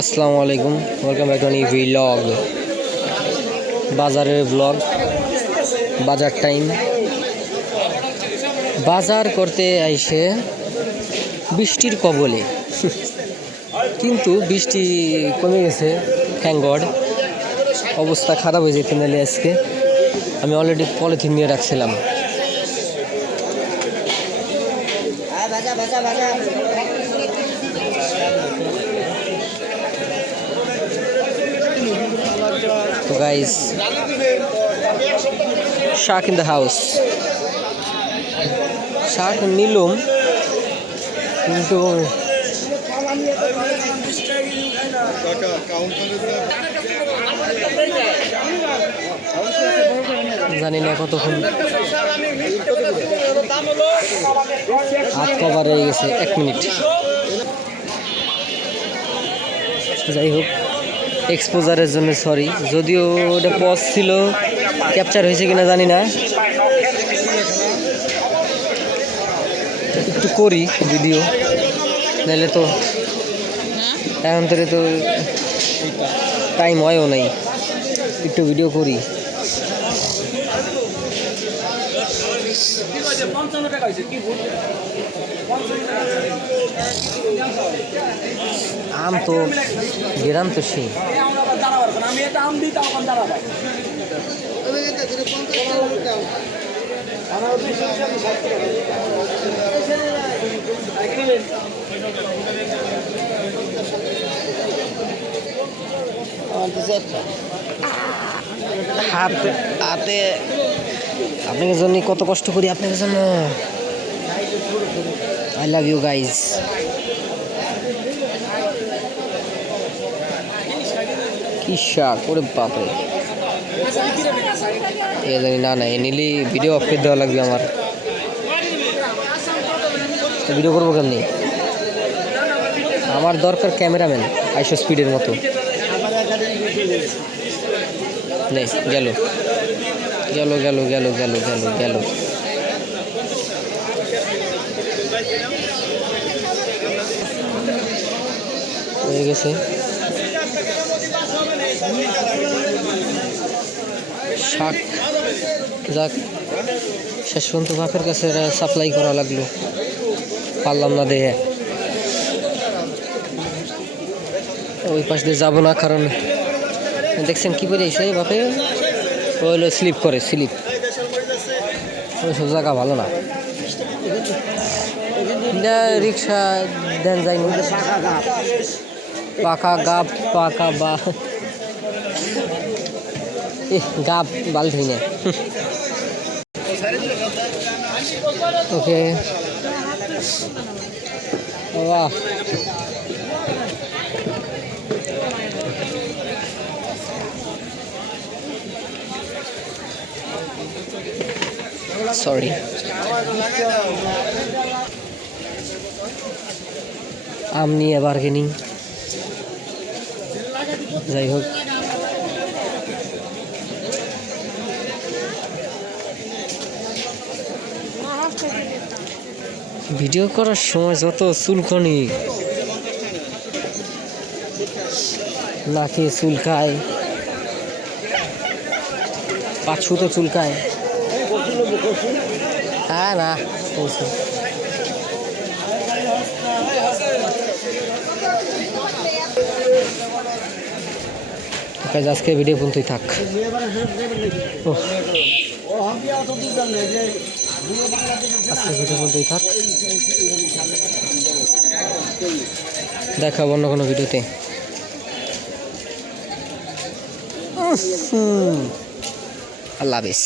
আসসালামু আলাইকুম, welcome back to new vlog. বাজারের ব্লগ, বাজার টাইম। বাজার করতে আইসে বৃষ্টির কবলে, কিন্তু বৃষ্টি কমে গেছে, থ্যাঙ্ক গড। অবস্থা খারাপ হয়ে যেত নাহলে আজকে। আমি অলরেডি পলিথিন নিয়ে রাখছিলাম। তো guys, Shark in the house. Shark নিলাম, কিন্তু জানি না কতক্ষণ। হাত কভার হয়ে গেছে, 1 মিনিট। যাই হোক, এক্সপোজারের জন্য সরি, যদিও ওটা পজ ছিল, ক্যাপচার হয়েছে কিনা জানি না। একটু করি ভিডিও, নাহলে তো এখন থেকে তো টাইম হয়ও নাই। একটু ভিডিও করি। আম তো গ্রাম তো সেই। হাতে আপনাদের জন্য কত কষ্ট করি, আপনাদের জন্য। I love you guys. কি শাক, ওরে বাপরে। এ জানি না, এ নিলে ভিডিও অফ করে দেওয়া লাগবে আমার। ভিডিও করবো কেমনি? আমার দরকার ক্যামেরাম্যান 500 স্পিডের মতো। নে, গেল গেল গেল গেল গেল গেল গেল। হয়ে গেছে শাক। যাক, শেষ পর্যন্ত বাপের কাছে সাপ্লাই করা লাগলো, পারলাম না দেখে। ওই পাশ দিয়ে যাবো না, কারণ দেখছেন কি বোঝাইছে বাপে, ওইগুলো স্লিপ করে, স্লিপ। ওইসব জায়গা ভালো না। রিক্সা দেন যাই, পাকা গাব, পাকা বা গাব বালতি না। ওকে, বাহ, সরি। আম নিয়ে বার্গেনিং। যাই হোক, ভিডিও করার সময় যত চুলকানি, নাকে চুলকায়, পাছু তো চুলকায়। হ্যাঁ না, আজকে ভিডিও পর্যন্তই থাক। আজকে ভিডিও পর্যন্তই থাক, দেখা অন্য কোনো ভিডিওতে। আল্লাহ হাফেজ।